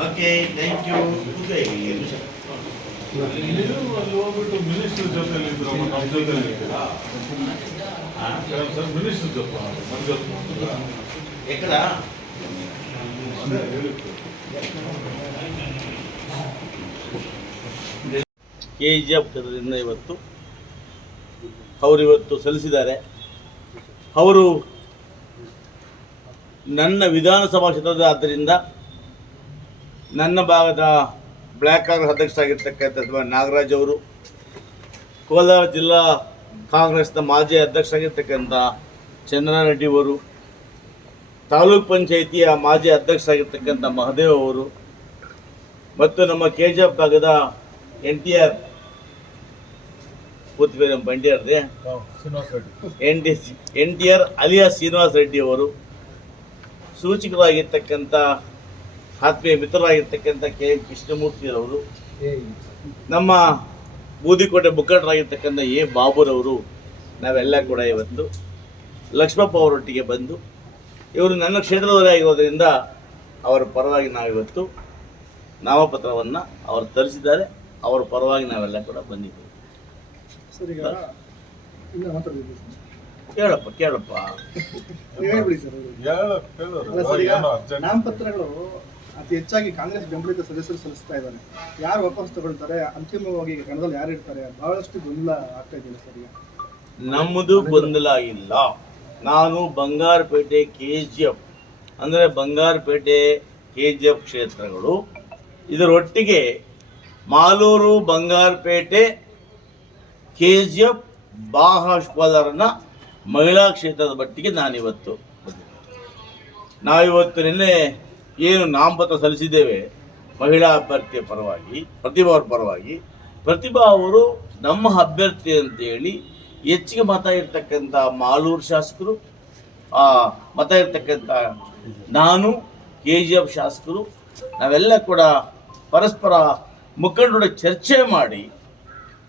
Okay thank you ನೀವು ಅಲ್ಲಿ ಹೋಗ್ಬಿಟ್ಟು ಮಿನಿಸ್ಟರ್ ಜೊತೆಲಿ ಇದ್ರು ನಮ್ಮ ಜೊತೆಲಿ ಇದ್ದೀರಾ ಸರ್ ಮಿನಿಸ್ಟರ್ ಜೊತೆ ನಮ್ಮ ಜೊತೆ ಎಕ್ಕಡ ಅದೇ ಕೆ ಜಿ ಎಫ್ ಕ್ಷೇತ್ರದಿಂದ ಇವತ್ತು ಅವರಿವತ್ತು ಸಲ್ಲಿಸಿದ್ದಾರೆ. ಅವರು ನನ್ನ ವಿಧಾನಸಭಾ ಕ್ಷೇತ್ರದ ಆದ್ದರಿಂದ ನನ್ನ ಭಾಗದ ಬ್ಲ್ಯಾಕ್ ಕಾಂಗ್ರೆಸ್ ಅಥವಾ ನಾಗರಾಜ್ ಅವರು, ಕೋಲಾರ ಜಿಲ್ಲಾ ಕಾಂಗ್ರೆಸ್ನ ಮಾಜಿ ಅಧ್ಯಕ್ಷರಾಗಿರ್ತಕ್ಕಂಥ ಚಂದ್ರಾರೆಡ್ಡಿ ಅವರು, ತಾಲೂಕ್ ಪಂಚಾಯಿತಿಯ ಮಾಜಿ ಅಧ್ಯಕ್ಷರಾಗಿರ್ತಕ್ಕಂಥ ಮಹದೇವ್ ಅವರು, ಮತ್ತು ನಮ್ಮ ಕೆ ಜಿ ಎಫ್ ಭಾಗದ ಎನ್ ಟಿ ಆರ್ ಪೂರ್ತಿ ಬಂಡಿಯರ್ದೆ Srinivasa Reddy N D N T R alias Srinivas Reddy ಅವರು ಸೂಚಕರಾಗಿರ್ತಕ್ಕಂಥ ಆತ್ಮೀಯ ಮಿತ್ರರಾಗಿರ್ತಕ್ಕಂಥ ಕೆ ಎಂ ಕೃಷ್ಣಮೂರ್ತಿಯವರು ನಮ್ಮ ಬೂದಿಕೋಟೆ ಮುಖಂಡರಾಗಿರ್ತಕ್ಕಂಥ ಎ ಬಾಬುರವರು ನಾವೆಲ್ಲ ಕೂಡ ಇವತ್ತು ಲಕ್ಷ್ಮಪ್ಪ ಅವರೊಟ್ಟಿಗೆ ಬಂದು ಇವರು ನನ್ನ ಕ್ಷೇತ್ರದವರೇ ಆಗಿರೋದ್ರಿಂದ ಅವರ ಪರವಾಗಿ ನಾವಿವತ್ತು ನಾಮಪತ್ರವನ್ನು ಅವರು ತರಿಸಿದ್ದಾರೆ. ಅವರ ಪರವಾಗಿ ನಾವೆಲ್ಲ ಕೂಡ ಬಂದಿದ್ದೇವೆ. ಸರ್ ಈಗ ಇಲ್ಲ ಮಾತಾಡ್ಬೇಕು ಕೇಳಪ್ಪ ಕೇಳಪ್ಪ. ನೀವು ಹೇಳ್ಬಿಡಿ ಸರ್ ಅದು. ಹೇಳಕ್ ಹೇಳೋರು ಅಲ್ಲ ಸರ್ ಈಗ ನಾಮಪತ್ರಗಳು ಅತಿ ಹೆಚ್ಚಾಗಿ ಕಾಂಗ್ರೆಸ್ ಬೆಂಬಲಿತ ಸದಸ್ಯರು ಸಲ್ಲಿಸ್ತಾ ಇದ್ದಾರೆ. ಯಾರು ವಾಪಸ್ ತಗೊಳ್ತಾರೆ? ಅಂತಿಮವಾಗಿ ಈಗ ಕಣದಲ್ಲಿ ಯಾರು ಇರ್ತಾರೆ? ಬಹಳಷ್ಟು ಗೊಂದಲ ಆಗ್ತಾ ಇದೆಯಲ್ಲ ಸರ್ ಈಗ. ನಮ್ಮದು ಗೊಂದಲ ಇಲ್ಲ. ನಾನು ಬಂಗಾರಪೇಟೆ ಕೆ ಜಿ ಎಫ್ ಅಂದರೆ ಬಂಗಾರಪೇಟೆ ಕೆ ಜಿ ಎಫ್ ಕ್ಷೇತ್ರಗಳು. ಇದರೊಟ್ಟಿಗೆ Malur Bangarpet K G F ಬಾಹಾಶ್ಪಾಲರನ್ನ ಮಹಿಳಾ ಕ್ಷೇತ್ರದ ಮಟ್ಟಿಗೆ ನಾನಿವತ್ತು. ನಾವಿವತ್ತು ನಿನ್ನೆ ಏನು ನಾಮಪತ್ರ ಸಲ್ಲಿಸಿದ್ದೇವೆ, ಮಹಿಳಾ ಅಭ್ಯರ್ಥಿಯ ಪರವಾಗಿ, ಪ್ರತಿಭಾ ಅವ್ರ ಪರವಾಗಿ ಪ್ರತಿಭಾ ಅವರು ನಮ್ಮ ಅಭ್ಯರ್ಥಿ ಅಂತೇಳಿ ಹೆಚ್ಚಿಗೆ ಮತ ಇರ್ತಕ್ಕಂಥ ಮಾಲೂರು ಶಾಸಕರು ಮತ ಇರ್ತಕ್ಕಂಥ ನಾನು ಕೆ ಜಿ ಎಫ್ ಶಾಸಕರು, ನಾವೆಲ್ಲ ಕೂಡ ಪರಸ್ಪರ ಮುಖಂಡರ ಚರ್ಚೆ ಮಾಡಿ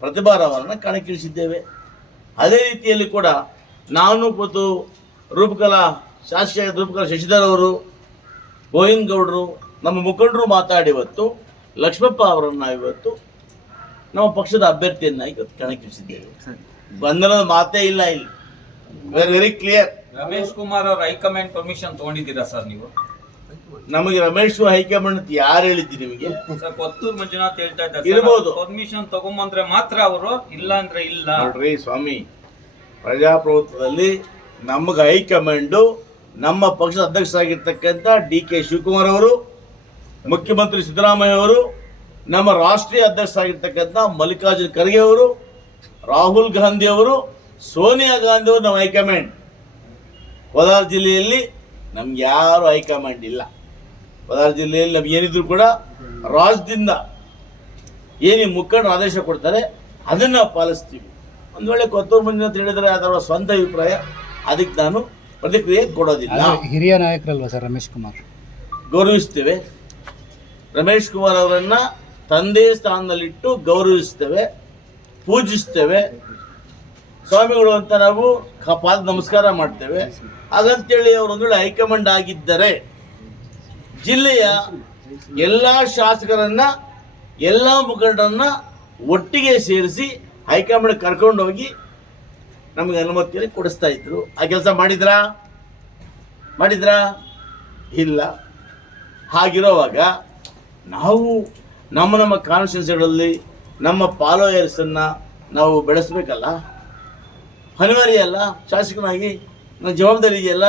ಪ್ರತಿಭಾರವರನ್ನು ಕಣಕ್ಕಿಳಿಸಿದ್ದೇವೆ. ಅದೇ ರೀತಿಯಲ್ಲಿ ಕೂಡ ನಾನು ಮತ್ತು ರೂಪಕಲಾ ಶಾಸಕ ರೂಪಕಲಾ ಶಶಿಧರ್ ಅವರು ಗೋವಿಂದ ಗೌಡರು ನಮ್ಮ ಮುಖಂಡರು ಮಾತಾಡಿ ಇವತ್ತು ಲಕ್ಷ್ಮಪ್ಪ ಅವರನ್ನು ಇವತ್ತು ನಮ್ಮ ಪಕ್ಷದ ಅಭ್ಯರ್ಥಿಯನ್ನಾಗಿ ಇವತ್ತು ಕಣಕ್ಕಿಳಿಸಿದ್ದೇವೆ. ಬಂಧನದ ಮಾತೇ ಇಲ್ಲ ಇಲ್ಲಿ. Very very clear Ramesh Kumar ಅವ್ರ ಹೈಕಮಾಂಡ್ ಪರ್ಮಿಷನ್ ತಗೊಂಡಿದ್ದೀರಾ ಸರ್ ನೀವು? ನಮಗೆ ರಮೇಶ್ ಹೈಕಮಾಂಡ್ ಅಂತ ಯಾರು ಹೇಳಿದ್ದಿ ನಿಮಗೆ? ಕೊತ್ತೂರು ಮಂಜುನಾಥ್ ಹೇಳ್ತಾ ಇರ್ಬೋದು. ಇದ್ದಾರೆ ಪರ್ಮಿಷನ್ ತಗೊಂಬಂದ್ರೆ ಮಾತ್ರ ಅವರು ಇಲ್ಲ ಅಂದ್ರೆ ಇಲ್ಲ. ನೋಡ್ರಿ ಸ್ವಾಮಿ ಪ್ರಜಾಪ್ರಭುತ್ವದಲ್ಲಿ ನಮಗೆ ಹೈಕಮಾಂಡು ನಮ್ಮ ಪಕ್ಷದ ಅಧ್ಯಕ್ಷರಾಗಿರ್ತಕ್ಕಂಥ ಡಿ ಕೆ ಶಿವಕುಮಾರ್ ಅವರು ಮುಖ್ಯಮಂತ್ರಿ ಸಿದ್ದರಾಮಯ್ಯ ಅವರು ನಮ್ಮ ರಾಷ್ಟ್ರೀಯ ಅಧ್ಯಕ್ಷರಾಗಿರ್ತಕ್ಕಂಥ ಮಲ್ಲಿಕಾರ್ಜುನ್ ಖರ್ಗೆ ಅವರು ರಾಹುಲ್ ಗಾಂಧಿ ಅವರು ಸೋನಿಯಾ ಗಾಂಧಿ ಅವರು ನಮ್ಮ ಹೈಕಮಾಂಡ್. ಕೋಲಾರ ಜಿಲ್ಲೆಯಲ್ಲಿ ನಮ್ಗೆ ಯಾರು ಹೈಕಮಾಂಡ್ ಇಲ್ಲ. ಕೋಲಾರ ಜಿಲ್ಲೆಯಲ್ಲಿ ನಮ್ಗೆ ಏನಿದ್ರು ಕೂಡ ರಾಜ್ಯದಿಂದ ಏನೇ ಮುಖಂಡರು ಆದೇಶ ಕೊಡ್ತಾರೆ ಅದನ್ನು ಪಾಲಿಸ್ತೀವಿ. ಒಂದು ವೇಳೆ ಕೊತ್ತೂರು ಮಂದಿ ಅಂತ ಹೇಳಿದರೆ ಅದರ ಸ್ವಂತ ಅಭಿಪ್ರಾಯ ಅದಕ್ಕೆ ನಾನು ಪ್ರತಿಕ್ರಿಯೆ ಕೊಡೋದಿಲ್ಲ. ಹಿರಿಯ ನಾಯಕರಲ್ವಾ ಸರ್ ರಮೇಶ್ ಕುಮಾರ್? ಗೌರವಿಸ್ತೇವೆ. ರಮೇಶ್ ಕುಮಾರ್ ಅವರನ್ನ ತಂದೆ ಸ್ಥಾನದಲ್ಲಿಟ್ಟು ಗೌರವಿಸ್ತೇವೆ ಪೂಜಿಸ್ತೇವೆ. ಸ್ವಾಮಿಗಳು ಅಂತ ನಾವು ಪಾದ ನಮಸ್ಕಾರ ಮಾಡ್ತೇವೆ. ಹಾಗಂತೇಳಿ ವೇಳೆ ಹೈಕಮಾಂಡ್ ಆಗಿದ್ದರೆ ಜಿಲ್ಲೆಯ ಎಲ್ಲ ಶಾಸಕರನ್ನ, ಎಲ್ಲ ಮುಖಂಡರನ್ನ ಒಟ್ಟಿಗೆ ಸೇರಿಸಿ ಹೈಕಮಾಂಡ್ ಕರ್ಕೊಂಡೋಗಿ ನಮಗೆ ಅನುಮತಿಯಲ್ಲಿ ಕೊಡಿಸ್ತಾ ಇದ್ರು. ಆ ಕೆಲಸ ಮಾಡಿದ್ರಾ? ಮಾಡಿದ್ರಾ? ಇಲ್ಲ. ಹಾಗಿರೋವಾಗ ನಾವು ನಮ್ಮ ನಮ್ಮ ಕಾನ್ಸ್ಟಿಟ್ಯೂನ್ಸಿಗಳಲ್ಲಿ ನಮ್ಮ ಫಾಲೋಯರ್ಸನ್ನು ನಾವು ಬೆಳೆಸಬೇಕಲ್ಲ? ಅನಿವಾರ್ಯ ಅಲ್ಲ ಶಾಸಕನಾಗಿ ನನ್ನ ಜವಾಬ್ದಾರಿ ಇದೆಯಲ್ಲ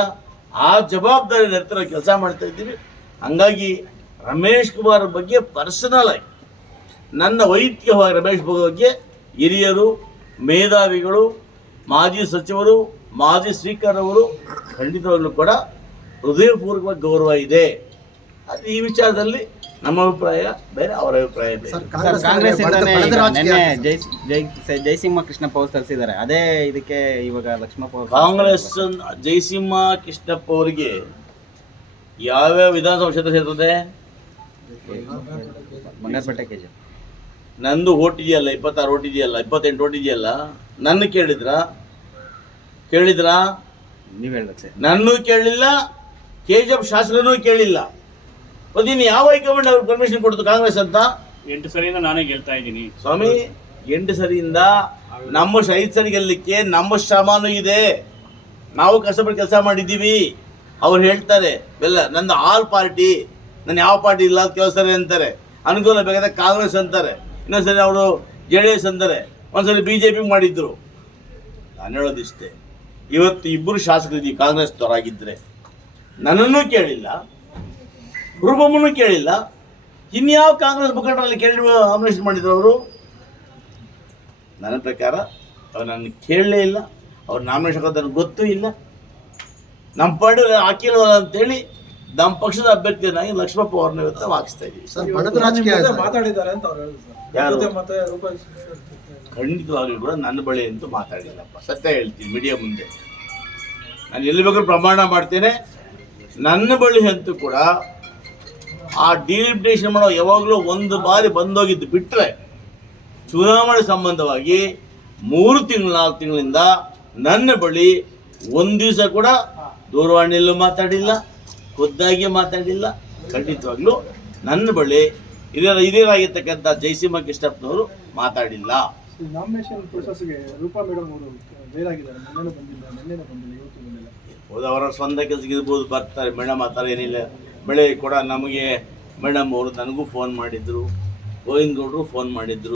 ಆ ಜವಾಬ್ದಾರಿ ನಿರತರ ಕೆಲಸ ಮಾಡ್ತಾ ಇದ್ದೀವಿ. ಹಂಗಾಗಿ ರಮೇಶ್ ಕುಮಾರ್ ಬಗ್ಗೆ ಪರ್ಸನಲ್ ಆಗಿ, ನನ್ನ ವೈಯಕ್ತಿಕವಾಗಿ ರಮೇಶ್ ಬಗ್ಗೆ ಹಿರಿಯರು, ಮೇಧಾವಿಗಳು, ಮಾಜಿ ಸಚಿವರು, ಮಾಜಿ ಸ್ಪೀಕರ್ ಅವರು ಖಂಡಿತವಾಗ್ಲೂ ಕೂಡ ಹೃದಯಪೂರ್ವಕ ಗೌರವ ಇದೆ. ಅದು ಈ ವಿಚಾರದಲ್ಲಿ ನಮ್ಮ ಅಭಿಪ್ರಾಯ ಬೇರೆ ಅವರ ಅಭಿಪ್ರಾಯ ಬೇರೆ ಸರ್ ಕಾಂಗ್ರೆಸ್ ಜೈ ಜೈ ಜಯಸಿಂಹ ಕೃಷ್ಣಪ್ಪ ಅವರು ತರಿಸಿದ್ದಾರೆ. ಅದೇ ಇದಕ್ಕೆ ಇವಾಗ ಲಕ್ಷ್ಮಪ್ಪ ಅವರು ಕಾಂಗ್ರೆಸ್ ಜಯಸಿಂಹ ಕೃಷ್ಣಪ್ಪ ಅವರಿಗೆ ಯಾವ್ಯಾವ ವಿಧಾನಸಭಾ ಕ್ಷೇತ್ರ ಸೇರ್ತದೆ? ಬಂಗಾರಪೇಟೆ ಕೆಜಿ ನಂದು ಓಟ್ ಇದೆಯಲ್ಲ ಇಪ್ಪತ್ತಾರು ಓಟ್ ಇದೆಯಲ್ಲ ಇಪ್ಪತ್ತೆಂಟು ಓಟ್ ಇದೆಯಲ್ಲ ನನ್ನ ಕೇಳಿದ್ರ? ಕೇಳಿದ್ರಾ? ನೀವು ಹೇಳ್ಬೇಕು ಸರ್. ನನ್ನೂ ಕೇಳಿಲ್ಲ ಕೆ ಜಿ ಎಫ್ ಶಾಸಕನೂ ಕೇಳಿಲ್ಲ. ಅದಿನ್ನು ಯಾವ ಹೈಕಮಾಂಡ್ ಅವ್ರಿಗೆ ಪರ್ಮಿಷನ್ ಕೊಡ್ತು ಕಾಂಗ್ರೆಸ್ ಅಂತ? ಎಂಟು ಸರಿಯಿಂದ ನಾನೇ ಗೆಲ್ತಾ ಇದ್ದೀನಿ. ಸ್ವಾಮಿ ಎಂಟು ಸರಿಯಿಂದ ನಮ್ಮ ಐದು ಸರಿ ಗೆಲ್ಲಲಿಕ್ಕೆ ನಮ್ಮ ಶ್ರಮನೂ ಇದೆ. ನಾವು ಕಷ್ಟಪಟ್ಟು ಕೆಲಸ ಮಾಡಿದ್ದೀವಿ. ಅವ್ರು ಹೇಳ್ತಾರೆ ಬೆಲ್ಲ ನಂದು ಆಲ್ ಪಾರ್ಟಿ ನಾನು ಯಾವ ಪಾರ್ಟಿ ಇಲ್ಲ ಅಂತ ಕೇಳಿಸ್ತಾರೆ ಅಂತಾರೆ. ಅನುಕೂಲ ಬೇಕಾದ್ರೆ ಕಾಂಗ್ರೆಸ್ ಅಂತಾರೆ. ಇನ್ನೊಂದ್ಸರಿ ಅವರು ಜೆ ಡಿ ಎಸ್ ಅಂತಾರೆ. ಒಂದ್ಸರಿ ಬಿ ಜೆ ಪಿ ಮಾಡಿದ್ರು. ನಾನು ಹೇಳೋದಿಷ್ಟೇ ಇವತ್ತು ಇಬ್ಬರು ಶಾಸಕರಿದ್ದೀವಿ ಕಾಂಗ್ರೆಸ್ನವರಾಗಿದ್ದರೆ ನನ್ನನ್ನು ಕೇಳಿಲ್ಲ. ರೂಪಮ್ಮನ್ನು ಕೇಳಿಲ್ಲ. ಇನ್ಯಾವ ಕಾಂಗ್ರೆಸ್ ಮುಖಂಡರಲ್ಲಿ ಕೇಳಿ ನಾಮಿನೇಷನ್ ಮಾಡಿದ್ರು ಅವರು? ನನ್ನ ಪ್ರಕಾರ ಅವ್ರು ನನ್ನ ಕೇಳಲೇ ಇಲ್ಲ. ಅವ್ರು ನಾಮಿನೇಷನ್ ನನಗೆ ಗೊತ್ತೂ ಇಲ್ಲ. ನಮ್ಮ ಪಾರ್ಟಿ ಹಾಕಿಲ್ವಲ್ಲ ಅಂತೇಳಿ ನಮ್ಮ ಪಕ್ಷದ ಅಭ್ಯರ್ಥಿಯನ್ನಾಗಿ ಲಕ್ಷ್ಮಪ್ಪ ಅವ್ರನ್ನ ಇವತ್ತು ಹಾಕಿಸ್ತಾ ಇದ್ದೀವಿ. ಖಂಡಿತವಾಗ್ಲೂ ಕೂಡ ನನ್ನ ಬಳಿ ಅಂತೂ ಮಾತಾಡಿಲ್ಲಪ್ಪ. ಸತ್ಯ ಹೇಳ್ತೀನಿ ಮೀಡಿಯಾ ಮುಂದೆ. ನಾನು ಎಲ್ಲಿ ಬೇಕಾದ್ರೂ ಪ್ರಮಾಣ ಮಾಡ್ತೇನೆ. ನನ್ನ ಬಳಿ ಅಂತೂ ಕೂಡ ಆ ಡಿಲಿಮಿಟೇಷನ್ ಮಾಡೋ ಯಾವಾಗಲೂ ಒಂದು ಬಾರಿ ಬಂದೋಗಿದ್ದು ಬಿಟ್ಟರೆ ಚುನಾವಣೆ ಸಂಬಂಧವಾಗಿ ಮೂರು ತಿಂಗಳು ನಾಲ್ಕು ತಿಂಗಳಿಂದ ನನ್ನ ಬಳಿ ಒಂದು ದಿವಸ ಕೂಡ ದೂರವಾಣಿಯಲ್ಲೂ ಮಾತಾಡಿಲ್ಲ ಖುದ್ದಾಗಿಯೇ ಮಾತಾಡಿಲ್ಲ. ಖಂಡಿತವಾಗ್ಲೂ ನನ್ನ ಬಳಿ ಹಿರಿಯರ ಹಿರಿಯರಾಗಿರ್ತಕ್ಕಂಥ ಜಯಸಿಂಹ ಕೃಷ್ಣಪ್ಪನವರು ಮಾತಾಡಿಲ್ಲ. ಹೋದವರ ನಾಮಿನೇಷನ್ ಪ್ರೊಸೆಸ್ಗೆ ರೂಪಾ ಮೇಡಮ್ ಅವರು ಬೇರಾಗಿದ್ದಾರೆ. ಮೊನ್ನೆನೂ ಬಂದಿಲ್ಲ ನಿನ್ನೆನೂ ಬಂದಿಲ್ಲ ಇವತ್ತು ಬಂದಿಲ್ಲ. ಹೌದು ಅವರ ಸ್ವಂತ ಕೆಲಸಕ್ಕೆ ಇರ್ಬೋದು ಬರ್ತಾರೆ ಮೇಡಮ್ ಆ ಥರ ಏನಿಲ್ಲ. ಬೆಳೆ ಕೂಡ ನಮಗೆ ಮೇಡಮ್ ಅವರು ನನಗೂ ಫೋನ್ ಮಾಡಿದ್ರು ಗೋವಿಂದ ಗೌಡರು ಫೋನ್ ಮಾಡಿದ್ರು.